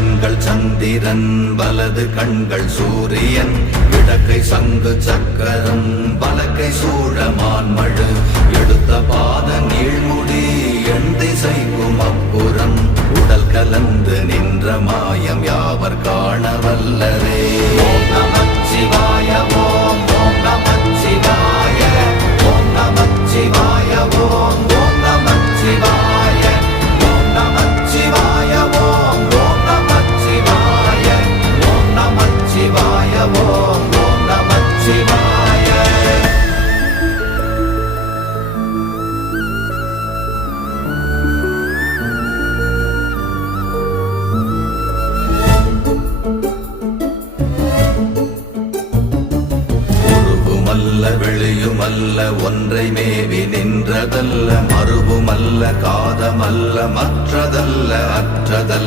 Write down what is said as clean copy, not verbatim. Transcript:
கண்கள் சந்திரன் வலது கண்கள் சூரியன் இடக்கை சங்கு சக்கரம் வலக்கை சூழமான் மழு எடுத்த பாத நீழ்முடி எண் திசைக்கும் அப்புறம் உடல் கலந்து நின்ற மாயம் யாவர் காண வல்லரே. ஓம் நமச்சிவாய ஓம் ஓம் நமச்சிவாய ஓம் நமச்சிவாய ஓம் ஓம் நமச்சிவாய ஓம் நமச்சிவாய ஓம் ஓம் நமச்சிவாய ஓம் நமச்சிவாய ஓம் ஓம் நமச்சிவாய. வெளியுமல்ல ஒன்றை மேவி நின்றதல்ல மறுவுமல்ல காதமல்ல மற்றதல்ல அற்றதல்ல